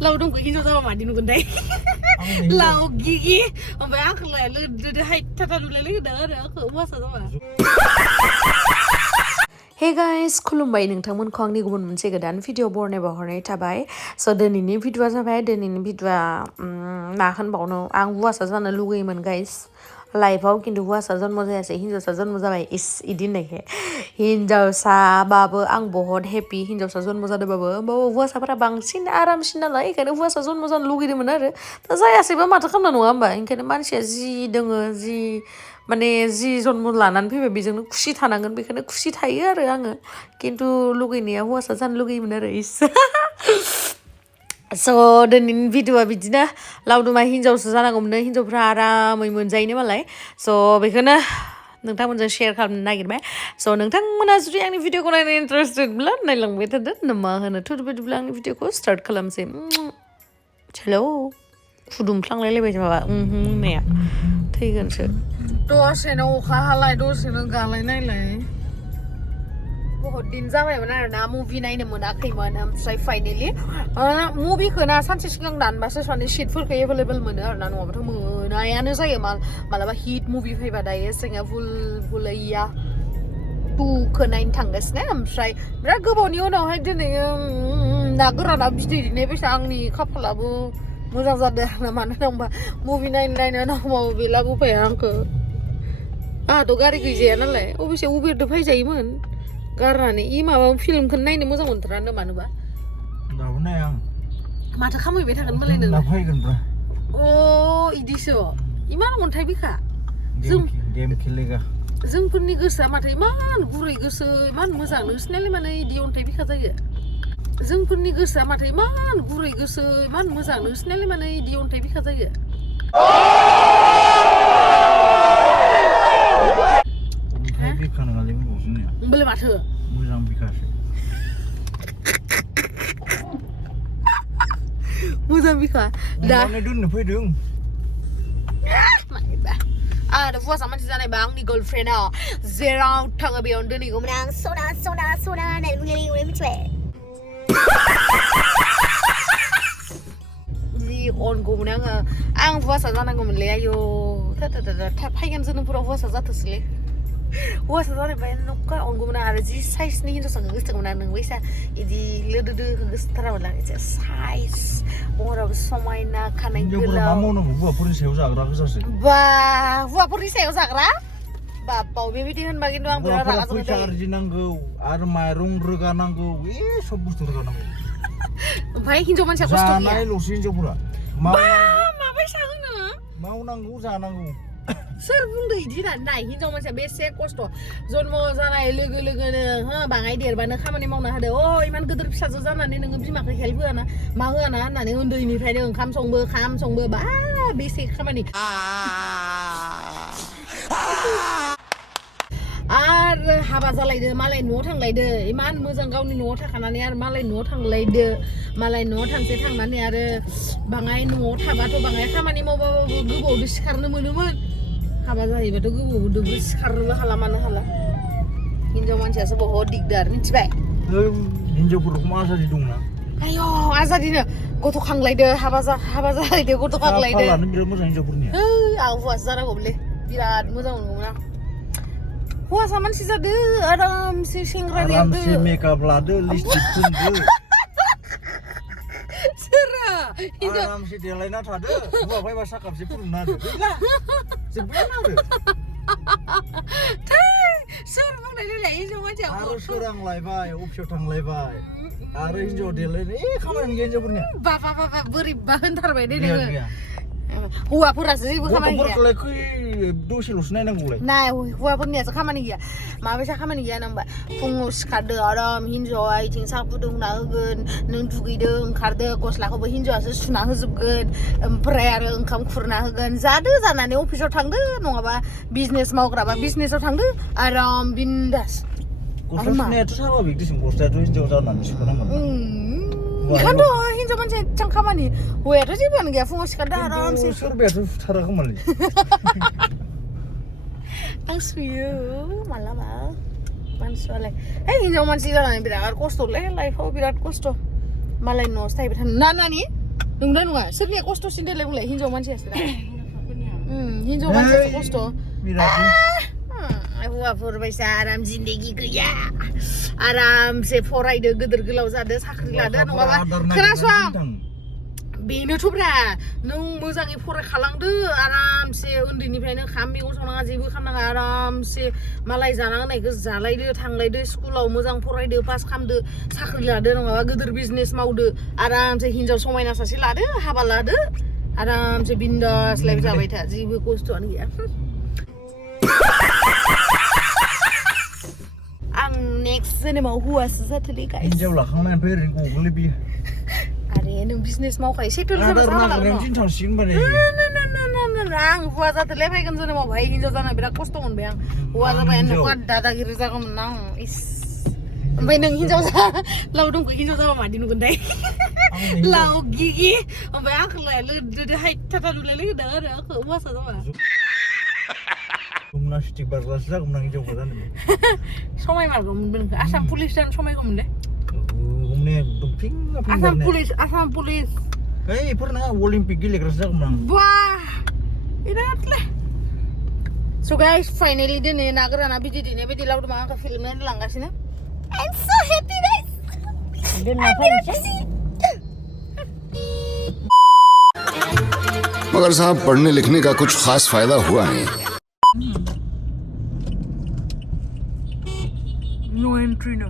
Lau dong begini sama mandi nunggu deh. Lau gigi, sampai aku lalu udah hai tata dulu lagi dah aku masa sama. Hey guys, खुलुमबाय नोंथांमोनखौ आंनि गुबुन मोनसे गोदान video बरनाय बावहरनाय थाबाय स' दिनैनि भिडिअआ जाबाय दिनैनि भिडिअआ मा होनबावनो आं हौवासा जानो लुगैयोमोन गाइस लाइफआव खिन्थु हौवासा जन्म जायासै हिन्जावसा जन्म जाबाय इदि होननायखाय हिन्जावसाबाबो आं बहुत हेपि हिन्जावसा जन्म जादोंबाबो होमबाबो हौवासाफोरा बांसिन आरामसिन नालाय बेखायनो हौवासा जन्म जानो लुगैदोंमोन आरो दा जायासैबा माथो खालामनो नङा होमबा ओंखायनो मानसिया जि दोङो जि माने जि जन्म लानानै फैबाय बेजोंनो खुसि थानांगोन बेखायनो खुसि थायो आरो आङो खिन्थु लुगैनाया हौवासा जानो लुगैयोमोन आरो स' दिनैनि भिडिअआ बिदिनो लावदुमा हिन्जावसो जानांगौमोन हिन्जावफ्रा आरामै मोनजायोनो मालाय स' बेखौनो नोंथांमोनजों शेयार खालामनो नागिरबाय स' नोंथांमोना जुदि आंनि भिडिअखौ नायनो इन्टारेस्टेडब्ला नायलांबाय थादो मा होनो थ' बिदिब्ला आंनि भिडिअखौ स्टार्ट खालामसै हेलौ फुदुंफ्लांलायलायबाय माबा होननाया थैगोनसो दसेनो अखा हालाय दसेनो गालाय नायलाय बहुत दिन जाबायमोन आरोना मुभि नायनो मोनाखैमोन ओमफ्राय फाइनेलि मुभिखौ ना सानसे सिगां दानबासो माने सिटफोरखौ एभेलेबल मोनो आरोना नङाबाथ' मोनायानो जायो मालाबा हिट मुभि फैबा दायो जोङो भुल भुलैया 2खौ नायनो थांगासिनो ओमफ्राय बिराद गोबावनि उनावहाय दिनै ना गोराना बिदै दैनाय बायसा आंनि खाफालाबो मोजां जादों आरो मानो होनबा मुभि नायनो नांगौबाबो बेला बुफाया आंखौ आंहाथ' गारि गैजाया नालाय अबयसे उबेरदो फैजायोमोन गारनानै माबा फिल्मखौनो नायनो मोजां मोनथारानो मानोबा दाबो नाया आं माथो खामायबाय थागोन मालाय नों फैगोनब्रा इदिसो इमान अन्थाइ बिखा गेम खेलेगा जोंफोरनि गोसोआ माथो इमान गुरै गोसो इमान मोजां नोंसिनालाय मानो इदि अन्थाइ बिखा जायो जोंफोरनि गोसोआ माथो इमान गुरै गोसो इमान मोजां नोंसिनालाय मानो इदि अन्थाइ बिखा जायो बिखा नङालै होमबालाय माथो मोजां बिखासो मोजां बिखा दा दोननो फैदों आरो हौवासा मानसि जानायबा आंनि गार्लफ्रेन्डआ जेराव थाङो बेयावनो दोनहैगौमोन आं सना सना सना होननानै बुंलायलायोमोन मिथिबाय जि अनगौमोन आं हौवासा जानांगौमोनलै आयौ फैगोन जोनोमफोराव हौवासा जाथोंसैलै हौवासा जानायबा न'खा अनगौमोन आरो जि साइजनि हिन्जावसाखौ गोसोथोंमोन आं नोंबैसा बिदि लोदोदोखौ गोसोथारामोन आं एसे साइज महराबो समायना खानाय गोलाव हौवाफोरनि सायाव जाग्रा गोजासो बा हौवाफोरनि सायाव जाग्रा बापाव बेबायदि होनबा खिन्थु आं बिराद रागा जोंदों फैसा आरजिनांगौ आरो माइरं रोगानांगौ सब बुस्थु रोगानांगौ ओमफ्राय हिन्जाव मानसिया खस्थ' गैया जानायल'सो हिन्जावफोरा माबायसा होनो मावनांगौ जानांगौ सोर बुंदो इदि नाय हिन्जाव मानसिया बेसे खस्थ' जन्म जानाय लोगो लोगोनो बाङाय देरबानो खामानि मावनो हादो इमान गिदिर फिसाजो जानानै नोङो बिमाखौ हेल्प होआना मा होआना होननानै उन्दैनिफ्रायनो ओंखाम संबो बा बेसे खामानि आरो हाबा जालायदो मालाय न'आव थांलायदो इमान मोजां गावनि न'आव थाखानानै आरो मालाय न'आव थांलायदो मालाय न'आव थांनानै आरो बाङाय न'आव थाबाथ' बाङाय खामानि मावबाबो गोबावदो सिखारनो मोनोमोन हाबा जाहैबाथ' गोबावदोबो सिखारनोबो हाला मानो हाला हिन्जाव मानसियासो बहुत दिगदार मिथिबाय हिन्जावफोरखौ मा आजादि दंना आयौ आजादिनो गथ' खांलायदो हाबा जालायदो गथ' खांलायदो बिराद मोजां हिन्जावफोरनिया आं हौवासो जानांगौमोनलै बिराद मोजां मोनगौमोन आं हौवासा मानसि जादो आरामसे सेंग्रा आरामसे मेकआप लादो लिपस्टिक फुनदो सोरा आरामसे देलायना थादो हौवा फैबा साकापसे फुदुंना होदो गैला जोबबायानो आरो सोर बुंनायलाय हिन्जाव मानसिया आरो सोरांलायबाय अफिसाव थांलायबाय आरो हिन्जाव देलायनाय खामानि गैया हिन्जावफोरनिया बाबा बोरैबा होनथारबाय दे नोङो हौवाफोरासो जेबो खामानि गैया दसेल'सो नायनांगौलाय नाय हौवाफोरनियासो खामानि गैया माबायसा खामानि गैया नोंबा फुङाव सिखारदो आराम हिन्जावा आथिं साहा फुदुंना होगोन नों दुगैदो ओंखारदो गस्लाखौबो हिन्जावासो सुना होजोबगोन ओमफ्राय आरो ओंखाम खुरना होगोन जादो जानानै अफिसाव थांदो नङाबा बिजनेस मावग्राबा बिजनेसाव थांदो आराम बिन्दास गस्ला सुनायाथ' साभाबिक दिसुन गस्लायाथ' हिन्जाव जानानै सुखानांगोन ओंखायनोथ' हिन्जाव मानसिया एसेबां खामानि हौवायाथ' जेबोआनो गैया फुङाव सिखारदो आरामसे सोरबायाथ' सुथारा खोमालै आं सुयो मालाबा मानसियालाय हिन्जाव मानसि जानानै बिराद खस्थ'लै लाइफआव बिराद खस्थ' मालाय न'आवसो थाहैबाय थानो नानि नंगौना नङा सोरनिया खस्थ'सिन देलाय बुंलाय हिनजाव मानसियासो दा हिनजाव मानसियासो खस्थ' हौवाफोर बायसा आराम जिन्दगि गैया आरामसे फरायदो गिदिर गोलाव जादो साख्रि लादो नङाबा खोनासं बेनोथ' ब्रा नों मोजाङै फरायखालांदो आरामसे उन्दैनिफ्रायनो खाम मैगं संनाङा जेबो खालामनाङा आरामसे मालाय जाना होनायखौ जालायदो थांलायदो स्कुलाव मोजां फरायदो पास खालामदो साख्रि लादो नङाबा गिदिर बिजनेस मावदो आरामसे हिनजाव समायना सासे लादो हाबा लादो आरामसे बिन्दास लाइफ जाबाय था जेबो खस्थ'आनो गैया आं नेक्स्ट जोनोमाव हौवासो जाथोलै गाइस हिनजाव लाखांनायनिफ्राय ओरैनो गगोलै बियो आरे नों बिजनेस मावखायो सेटल जानो आं हौवा जाथोलै फैगोन जोनोमाव भाइ हिनजाव जाना बिराद खस्थ' मोनबाय आं हौवा जाबाय न'खौ दादागिरि जागौमोन आं इस ओमफ्राय नों हिनजाव जा लावदुमखौ हिनजाव जाबा मादि नुगोन दाय लाव गिगि ओमफ्राय आंखौलाय लोदो हाइट थाथा नुलायलाय होदों आरो आंखौ हौवासा जाबा जिमनास्टिक बारग्रासो जागौमोन आं हिनजावखौ जानोमोन समाय मारगौमोन नोंखौ आसाम पुलिस जानो समायगौमोन दे आसाम पुलिस बेफोर नङा अलिम्पिक गेलेग्रासो जागौमोन आं बाह बिरादलै स' गाइस फाइनालि दिनै ना गोराना बिदै दैनाय बायदि लावदुमा आंखौ फिल्म नायनो लांगासिनो I'm so happy guys मगर साहब पढ़ने लिखने का कुछ खास फायदा हुआ नहीं No entry no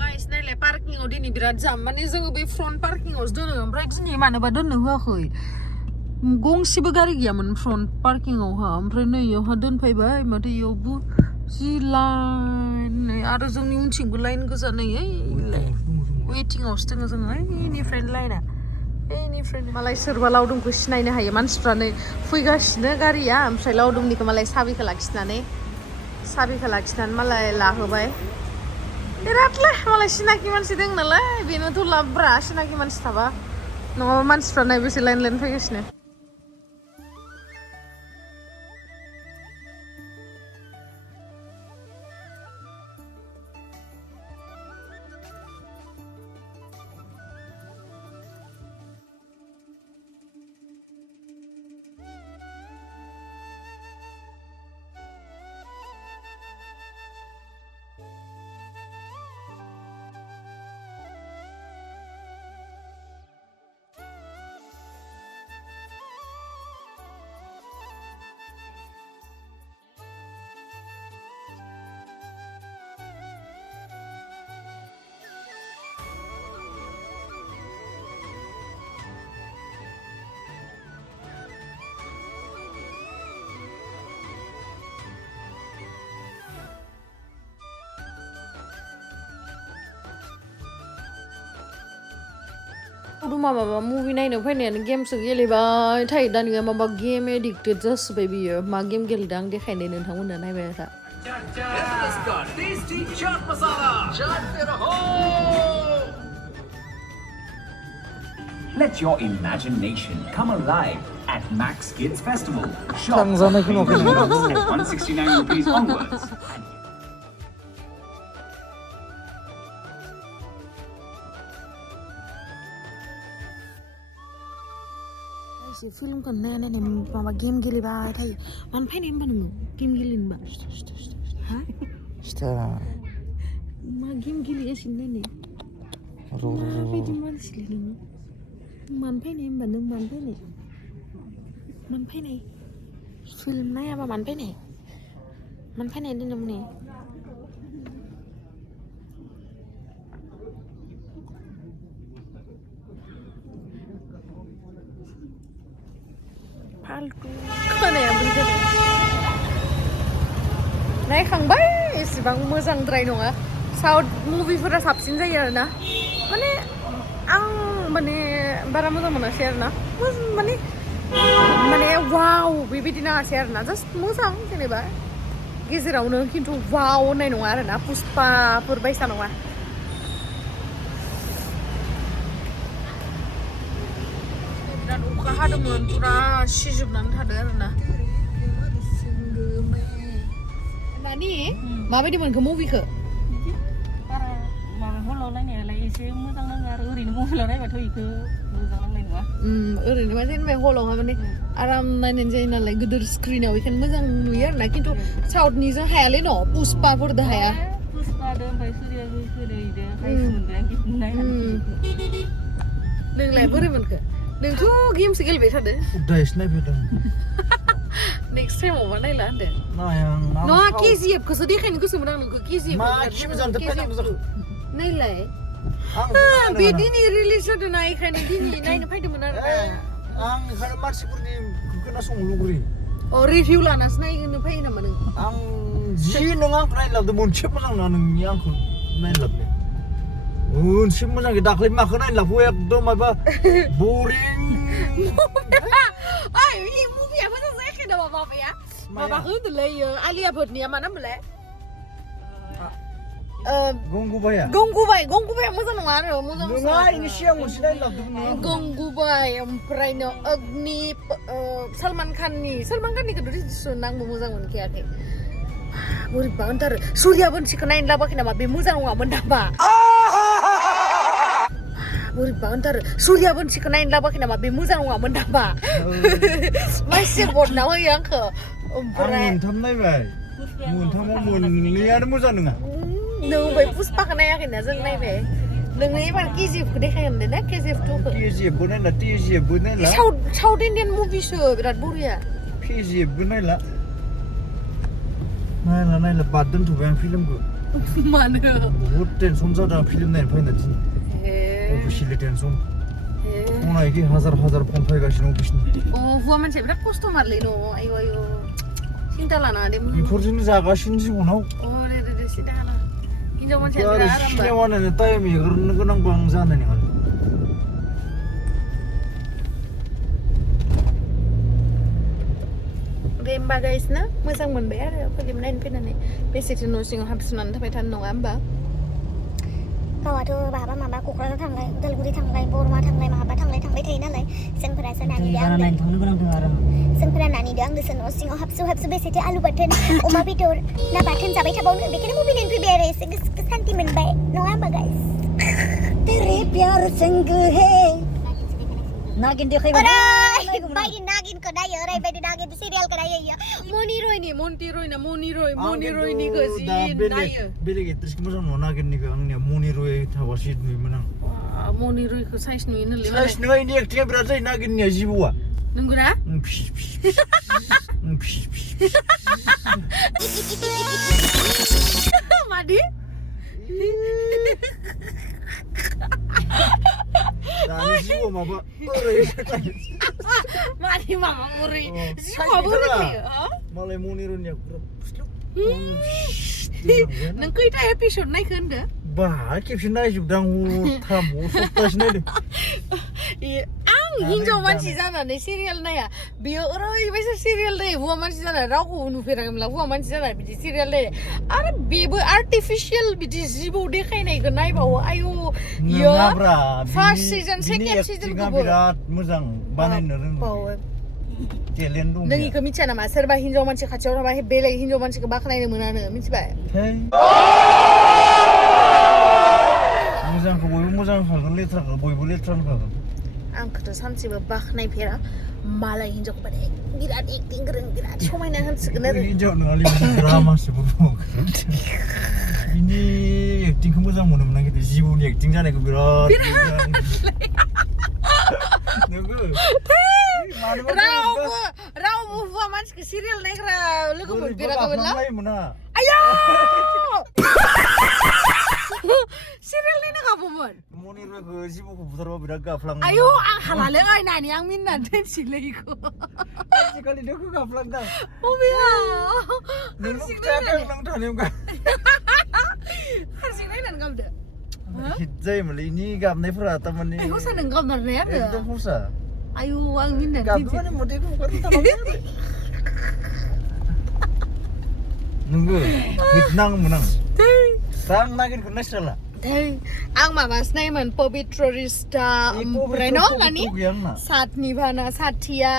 guys नायलाय पार्किंआव दिनै बिराद जाम माने जोङो बे फ्रन्ट पार्किंआवसो दोनो ओमफ्राय दिनै मानोबा दोननो होआखै गंसेबो गारि गैयामोन फ्रन्ट पार्किंआवहा ओमफ्राय नै इयावहा दोनफैबाय माथो इयावबो जि लाइन नै आरो जोंनि उनथिंबो लाइन गोजा नै वेटिंआवसो दोङो जोङो ओइनिफ्रायनो लाइना ओइनिफ्रायनो मालाय सोरबा लावदुमखौ सिनायनो हायो मानसिफ्रा नै फैगासिनो गारिया ओमफ्राय लावदुमनिखौ मालाय साबिखौ लाखिनानै मालाय लाहोबाय बिरादलै मालाय सिनाखि मानसि दं नालाय बेनोथ' लाबब्रा सिनाखि मानसि थाबा नङाबा मानसिफ्रा नायबेसे लाइन फैगासिनो लावदुमा माबा मुभि नायनो फैनायानो गेमसो गेलेबाय थायो दानिया माबा गेम एडिक्टेड जाजोब्बाय बियो मा गेम गेलेदों आं देखायनो नोंथांमोननो नायबाय था Let your imagination come alive at Max Kids Festival. Shop From 169 rupees onwards. Film खौ नायनानै माबा गेम गेलेबाय थायो मानो फैनाय होनबा नोङो गेम गेलेनोबा हा मा गेम गेलेगासिनो नायनाय माबायदि मानसिलै नोङो मानो फैनाय होनबा नों मानो फैनाय फिल्म नायाबा मानो फैनाय होनदों नै फाल्तु खोनाया बोरै नायखांबाय एसेबां मोजांद्राय नङा साउथ मुभिफोरा साबसिन जायो आरोना माने आं माने बारा मोजां मोनासै आरोना माने वाव बेबायदि नाङासै आरोना जास्ट मोजां जेनेबा गेजेरावनो खिन्थु वाव होननाय नङा आरोना पुष्पाफोर बायसा नङा अखा हादोंमोन पुरा सिजोबनानै थादों आरोना नानि माबायदि मोनखो मुभिखौ एसे मोजां नाङो आरो ओरैनो मबाइलाव नायबाथ' इखो मोजां नांनाय नङा ओरैनो मा जेनेबा हलावहाय माने आराम नायनाय जायो नालाय गिदिर स्क्रिनाव बेखायनो मोजां नुयो आरोना खिन्थु साउथनिजों हायालै न' पुष्पाफोरदो हाया पुष्पादो ओमफ्राय सुरियाबो सोलायदो हायस मोनबाय आं गिफ्ट नायनानै नोंलाय बोरै मोनखो नोंथ' गेमसो गेलेबाय थादो दाइस नायफैदों नेक्स्ट टाइमाव मा नायला होनदो नायां नङा KGF खौसो देखायनो गोसोमोन आं नोंखौ KGF मा खिबो जानोथ' फैनांगौ जाखो नायलाय आं बे दिनै रिलिज जादों ना बेखायनो दिनै नायनो फैदोंमोन आरो आं ओंखायनो मानसिफोरनि खोनासंनो लुगैयो अ रिभिउ लानासो नायनो फैयो नामा नों आं जि नों आंखौ नायलाबदों मोनसे मोजां नङा नोंनि आंखौ नायलाबदों मोनसे मोजां दाख्लै माखौ नायलाबो एकदम माबा बरिं ओइ बे मुभिया मोजां जायाखै नामा माबाया माबाखौ होनदोंलै आलिया भट्टनिया मा नाममोनलाय गंगुबाया मोजां नङा आरो मोजां नङा इनि सिगां मोनसे नायलाबदोंमोन गंगुबाय ओमफ्राय न अग्नि सलमान खाननिखौथ' रिजिस्ट्रेसन आंबो मोजां मोनखायाखै बोरैबा होनथारो सुरिया बंसिखौ नायनो लाबाखै नामा बे मोजां नङामोन नामा बोरैबा होनथारो सुरिया बंसिखौ नायनो लाबाखै नामा बे मोजां नङामोन नामा मानसि बदना होयो आंखौ ओमफ्राय मोनथाम नायबाय मोनथामाव मोननैयानो मोजां नङा नों बै पुष्पाखौ नायाखैना जों नायबाय नोङो एबार KGFखौ देखायगोन ना KGF 2खौ KGFबो नायला TGFबो नायला साउथ इन्डियान मुभिसो बिराद बरिया KGFबो नायला बाद दोनथ'बाय आं फिल्मखौ मानो बहुत टेनसन जादों आं फिल्म नायनो फैना दिनै अफिसियेलि टेनसन उनावहाय हाजार फन फैगासिनो अफिसनि हौवा मानसिया बिराद खस्थ' मारलै न' आयु सिन्था लानाङा दे बेफोरजोंनो जागासिनो जिबनाव दे सिन्था खालाम हिनजाव मानसिया बिराद आराम सिनेमा नायनो टाइम एगारनो गोनांबा आं जानाय नङा दे होमबा गाइस ना मोजां मोनबाय आरो फिल्म नायनो फैनानै बेसेथो न' सिङाव हाबसोनानै थाबाय थानो नङा होमबा गावआथ' बहाबा माबा क'क्राझार थांलाय उदालगुरि थांलाय बरमा थांलाय माबा थांबाय थायो नालाय जोंफोरासो नानिदो जोंफोरा नानिदो आंदोसो न' सिङाव हाबसु बेसेथो आलु बाथोन अमा बेदर ना बाथोन जाबाय थाबावनो बेखायनो मुभि नायनो फैबाय आरो एसे गोसोखौ सान्ति मोनबाय नङा होमबा गाइस तेरे प्यार संग है नागिन देखायबाय बायदि नागिनखौ नायो ओरैबायदि नागिन सिरियालखौ नायो मनि रयनिखौ जि नायो बेलेग एक्ट्रेसखौ मोजां नङा नागिरनिखौ आंनिया मनि रय थाबासो नुयोमोन आं मनि रयखौ साइस नुयो नोलै साइस नङा इनि एक्टिंआ बिराद जायो नागिरनिया जिबौआ नंगौना मादि दानि जिबौ माबा ओरै मादि माबा ओरै मालाय मनि रयनिया नों खैथा एपिसड नायखो होनदो बा खेबसे नायजोबदों आं सप्तासे नायदों आं हिनजाव मानसि जानानै सिरियाल नाया बियो ओरैबायसा सिरियाल नायो हौवा मानसि जानानै रावखौबो नुफेराखैमोनला हौवा मानसि जानानै बिदि सिरियाल नायो आरो बेबो आर्टिफिसियेल बिदि जिबौ देखायनायखौ नायबावो आयु इयो फार्स्ट सिजन सेकेन्ड सिजनखौबो बिराद मोजां बानायनो रोंगौ टेलेन्ट दं नों इखौ मिथिया नामा सोरबा हिनजाव मानसि खाथियाव थाबा बेलेग हिनजाव मानसिखौ बाख्नायनो मोनानो मिथिबाय मोजांखौ बयबो मोजां होनखागोन लेथ्राखौ बयबो लेथ्रा होनखागोन आंखौथ' सानसेबो बाख्नायफेरा मालाय हिनजावखौ माने बिराद एक्टिं गोरों बिराद समायना होनसिगोन आरो हिनजाव नङालै ड्रामासो बिनि एक्टिंखौ मोजां मोनोमोन आं खिन्थु जिबौनि एक्टिं जानायखौ बिराद रावबो हौवा मानसिखौ सिरियाल नायग्रा लोगो मोनफेराखैमोनला आया सिरियाल नायनो गाबोमोन मनि रयखौ जिबौखौ बुथारबा बिराद गाफ्लाङो आयौ आं हालालै नायनानै आं मिनिनानै दोनसिलै इखौ आजिखालि नोंखौ गाफ्लांदां अबेया हारसिं नायनानै गाबदो हिट जायोमोनलै इनि गाबनायफोरा थारमाने हसा नों गाबनानै आरो एकदम हसा आयौ आं मिनिनानै गाबनानै मथेखौ नंगौ हिट नाङोमोन आं दा आं नागिरखौ नायस्राला आं माबासो नायोमोन पबित्र रिस्ता ओमफ्राय न' नानि सातनिभाना साथिया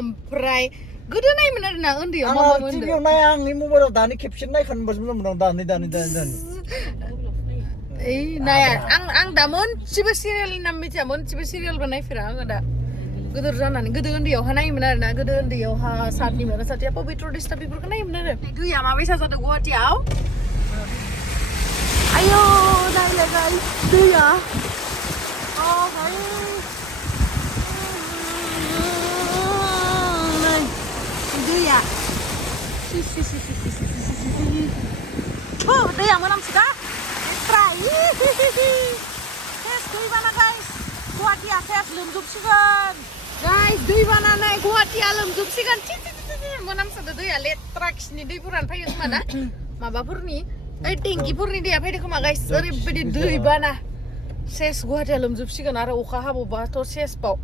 ओमफ्राय गोदो नायोमोन आरोना उन्दैयाव मा मा टिभियाव नाया आंनि मबाइलाव दानि खेबसे नायखानोबासो मोजां मोनो आं दानि Ey, naya, ang damon cibe serial nam mitia mon cibe serial banai fira ang ada. Godo jana ni godo ndio hanai benar na godo ndio ha saat ni mana saat apa betro dista people kanai benar. Itu ya ma bisa satu gua tiau. Ayo, dai le guys. Itu ya. Oh, hai. Itu ya. Si. Oh, itu yang mana sih? Try. Tes दैबाना guys. गुवाहाटिया tes लोमजोबसिगोन. Guys, दैबाना नै गुवाहाटिया लोमजोबसिगोन. मोनामसोदो दैया लेथ्रा खिनि दैफोरानो फैयो खोमा ना? माबाफोरनि ओइ टेंकिफोरनि दैया फैदो खोमा guys. ओरैबायदि दैबाना. सेस गुवाहाटिया लोमजोबसिगोन आरो अखा हाबावबाथ' सेसबाव.